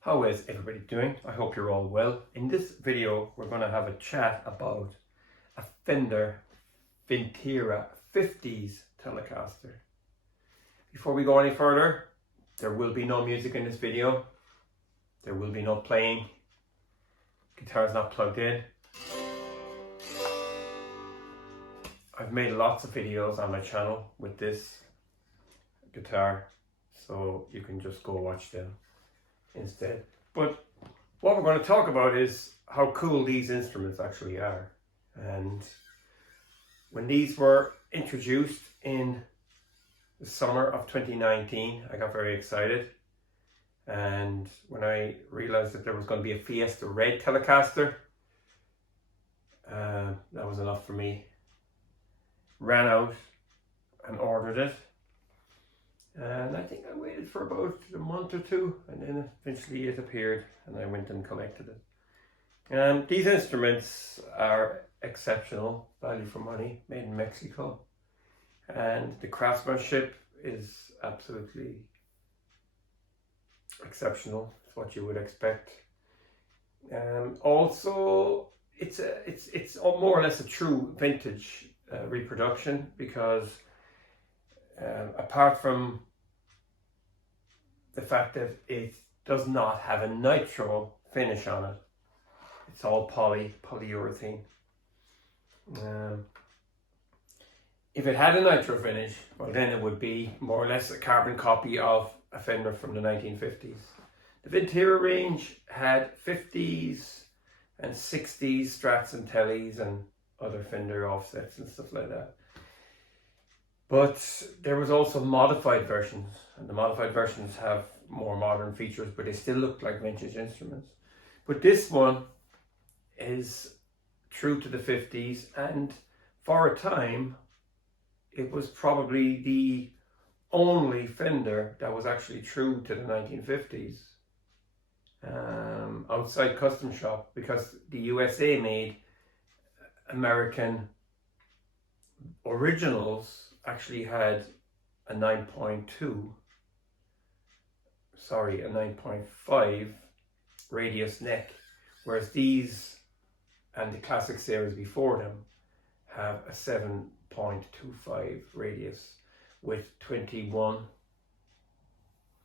How is everybody doing? I hope you're all well. In this video, we're going to have a chat about a Fender Vintera 50s Telecaster. Before we go any further, there will be no music in this video. There will be no playing. Guitar's not plugged in. I've made lots of videos on my channel with this guitar, so you can just go watch them instead. But what we're going to talk about is how cool these instruments actually are. And when these were introduced in the summer of 2019, I got very excited. And when I realized that there was going to be a Fiesta Red Telecaster, that was enough for me. Ran out and ordered it. And I think I waited for about a month or two, and then eventually it appeared and I went and collected it. These instruments are exceptional, value for money, made in Mexico. And the craftsmanship is absolutely exceptional. It's what you would expect. Also, it's more or less a true vintage reproduction, because apart from the fact that it does not have a nitro finish on it, it's all polyurethane. If it had a nitro finish, well, then it would be more or less a carbon copy of a Fender from the 1950s. The Vintera range had 50s and 60s Strats and Tellies and other Fender offsets and stuff like that. But there was also modified versions, and the modified versions have more modern features, but they still look like vintage instruments. But this one is true to the 50s, and for a time, it was probably the only Fender that was actually true to the 1950s. Outside custom shop, because the USA made American originals actually had a 9.5 radius neck, whereas these and the classic series before them have a 7.25 radius with 21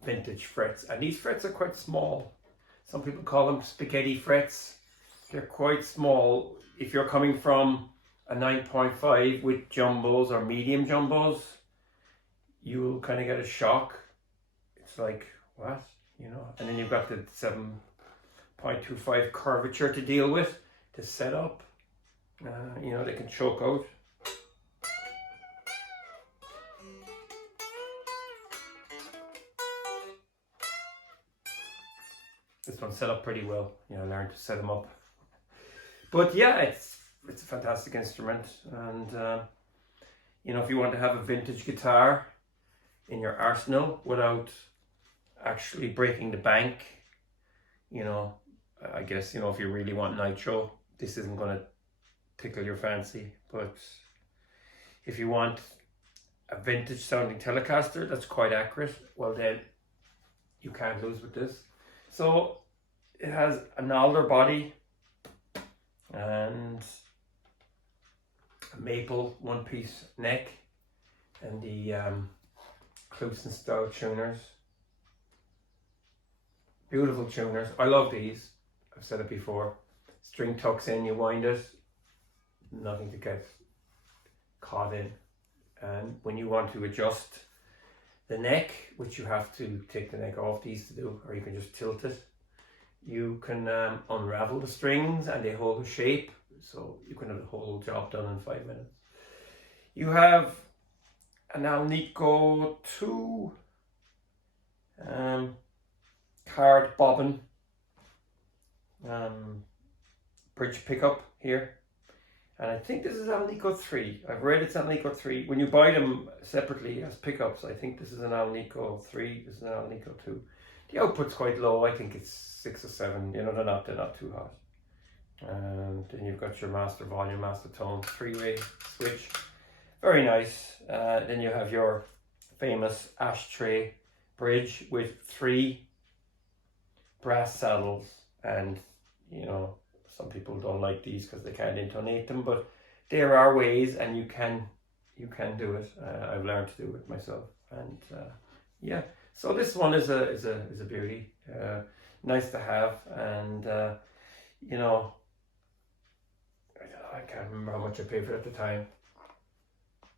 vintage frets. And these frets are quite small. Some people call them spaghetti frets. They're quite small. If you're coming from a 9.5 with jumbos or medium jumbos, you'll kind of get a shock. It's like, what? You know, and then you've got the 7.25 curvature to deal with, to set up. You know, they can choke out. This one's set up pretty well. You know, learn to set them up. But yeah, it's a fantastic instrument, and you know, if you want to have a vintage guitar in your arsenal without actually breaking the bank, you know, I guess, you know, if you really want nitro, this isn't going to tickle your fancy. But if you want a vintage sounding Telecaster that's quite accurate, well, then you can't lose with this. So it has an alder body and a maple one-piece neck, and the Kluson style tuners. Beautiful tuners. I love these. I've said it before. String tucks in, you wind it, nothing to get caught in. And when you want to adjust the neck, which you have to take the neck off these to do, or you can just tilt it, you can unravel the strings and they hold the shape, so you can have the whole job done in 5 minutes. You have an Alnico 2 card bobbin bridge pickup here, and I think this is Alnico 3. I've read it's Alnico 3. When you buy them separately as pickups, I think this is an Alnico 3, this is an Alnico 2. The output's quite low. I think it's 6 or 7. You know, they're not too hot. And then you've got your master volume, master tone, 3-way switch. Very nice. Then you have your famous ashtray bridge with 3 brass saddles, and you know, some people don't like these because they can't intonate them, but there are ways, and you can do it. I've learned to do it myself, and yeah. So this one is a beauty. Nice to have, and you know, I can't remember how much I paid for it at the time,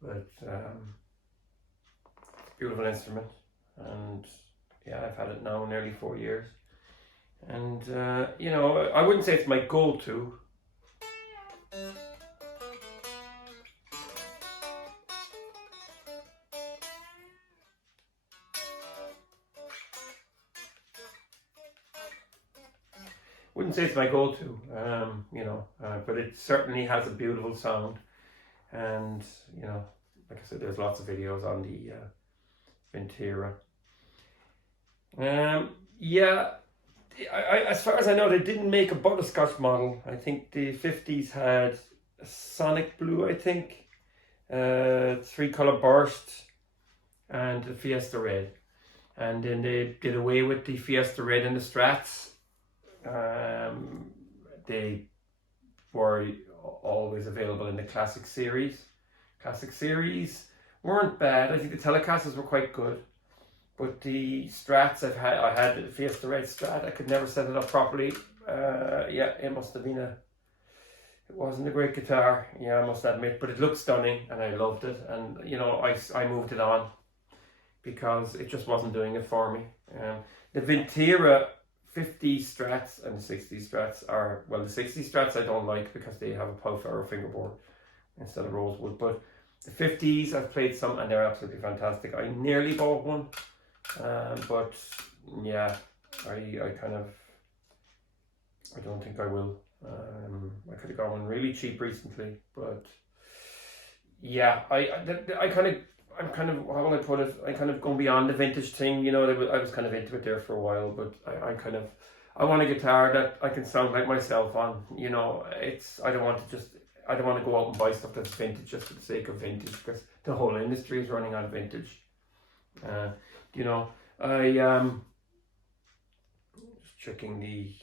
but beautiful instrument, and yeah, I've had it now nearly 4 years, and you know, I wouldn't say it's my go-to. Wouldn't say it's my go-to, you know, but it certainly has a beautiful sound, and you know, like I said, there's lots of videos on the Vintera. Yeah, as far as I know, they didn't make a butterscotch model. I think the 50s had a Sonic Blue, I think, 3-color burst, and a Fiesta Red, and then they did away with the Fiesta Red and the Strats. They were always available in the Classic series. Classic series weren't bad. I think the Telecasters were quite good, but the Strats I had the Fiesta Red Strat. I could never set it up properly. Yeah, it must have been it wasn't a great guitar. Yeah, I must admit, but it looked stunning, and I loved it. And you know, I moved it on because it just wasn't doing it for me. The Vintera 50 Strats and 60 Strats are, well, the 60 Strats I don't like because they have a Pulfaro fingerboard instead of rosewood, but the 50s I've played some and they're absolutely fantastic. I nearly bought one, but yeah, I don't think I will. I could have got one really cheap recently, but yeah, I'm kind of, how will I put it? I kind of gone beyond the vintage thing, you know. I was kind of into it there for a while, but I want a guitar that I can sound like myself on. You know, I don't want to go out and buy stuff that's vintage just for the sake of vintage, because the whole industry is running out of vintage. You know, just checking the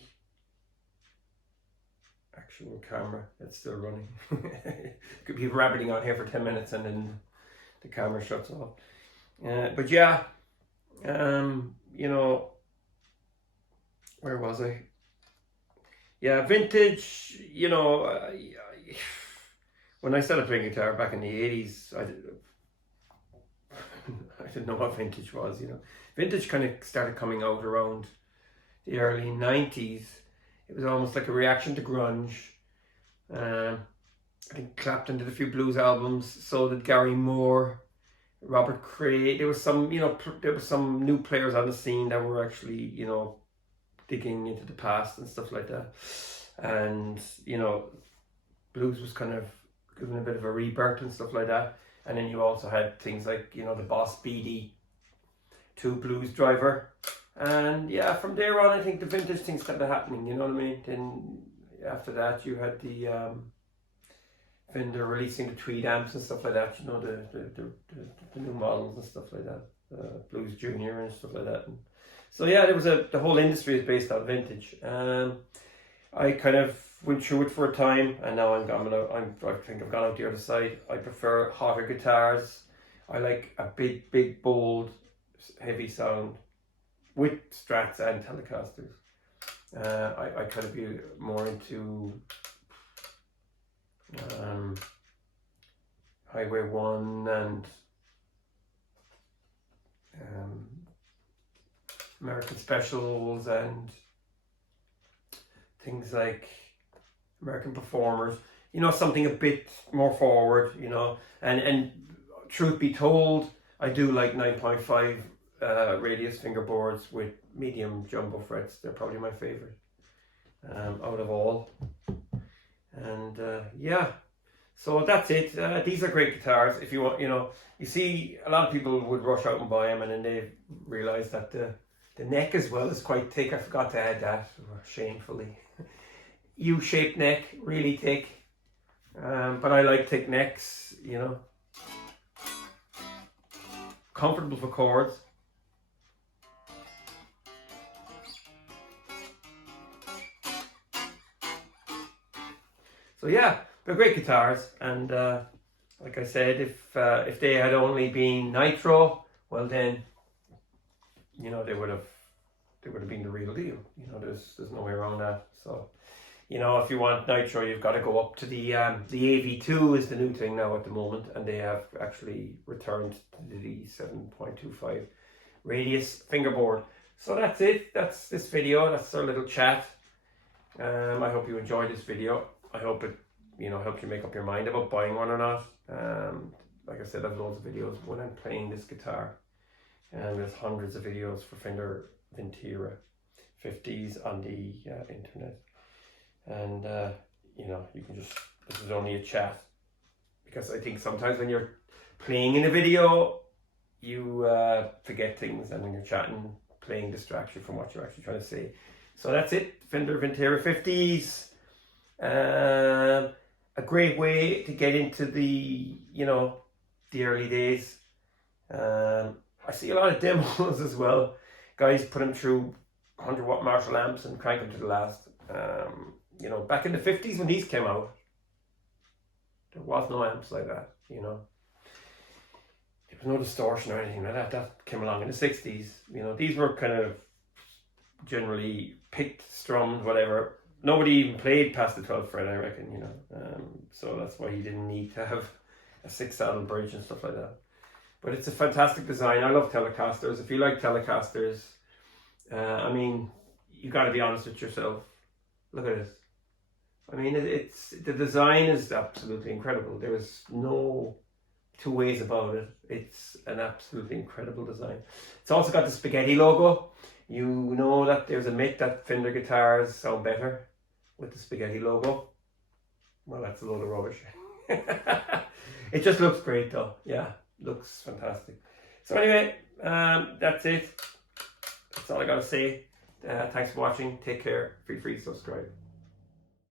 actual camera. It's still running. Could be rabbiting on here for 10 minutes and then the camera shuts off. But yeah, you know, where was I? Yeah, vintage, you know, when I started playing guitar back in the 80s, I didn't know what vintage was, you know. Vintage kind of started coming out around the early 90s. It was almost like a reaction to grunge. I think Clapton did a few blues albums, so did Gary Moore, Robert Cray. There was some, you know, there were some new players on the scene that were actually, you know, digging into the past and stuff like that. And, you know, blues was kind of given a bit of a rebirth and stuff like that. And then you also had things like, you know, the Boss BD 2 Blues Driver. And yeah, from there on, I think the vintage thing started happening, you know what I mean? Then after that, you had the Fender releasing the tweed amps and stuff like that, you know, the new models and stuff like that, Blues Junior and stuff like that. And so yeah, the whole industry is based on vintage. I kind of went through it for a time, and now I think I've gone out the other side. I prefer hotter guitars. I like a big, bold, heavy sound with Strats and Telecasters. I kind of be more into Highway 1 and American Specials and things like American Performers, you know, something a bit more forward, you know. And truth be told, I do like 9.5 radius fingerboards with medium jumbo frets. They're probably my favorite out of all. And yeah, so that's it. These are great guitars. If you want, you know, you see a lot of people would rush out and buy them, and then they realize that the neck as well is quite thick. I forgot to add that, shamefully. U-shaped neck, really thick. But I like thick necks, you know. comfortable for chords. So yeah, they're great guitars, and like I said, if they had only been nitro, well then, you know, they would have been the real deal. You know, there's no way around that. So, you know, if you want nitro, you've got to go up to the AV2 is the new thing now at the moment, and they have actually returned to the 7.25 radius fingerboard. So that's it. That's this video. That's our little chat. I hope you enjoyed this video. I hope it, you know, helps you make up your mind about buying one or not. Like I said, I've loads of videos when I'm playing this guitar, and there's hundreds of videos for Fender Vintera 50s on the internet. And you know, you can just, this is only a chat, because I think sometimes when you're playing in a video, you forget things, and when you're chatting, playing distracts you from what you're actually trying to say. So that's it, Fender Vintera 50s. A great way to get into the, you know, the early days. I see a lot of demos as well. Guys put them through 100 watt Marshall amps and crank them to the last. You know, back in the 50s when these came out, there was no amps like that, you know. There was no distortion or anything like that. That came along in the 60s. You know, these were kind of generally picked, strummed, whatever. Nobody even played past the 12th fret, I reckon, you know. So that's why he didn't need to have a 6-saddle bridge and stuff like that. But it's a fantastic design. I love Telecasters. If you like Telecasters, I mean, you got to be honest with yourself. Look at this. I mean, it's the design is absolutely incredible. There is no two ways about it. It's an absolutely incredible design. It's also got the spaghetti logo. You know that there's a myth that Fender guitars sound better with the spaghetti logo. Well, that's a load of rubbish. It just looks great though. Yeah, looks fantastic. So anyway, that's it. That's all I gotta say. Thanks for watching. Take care. Feel free to subscribe.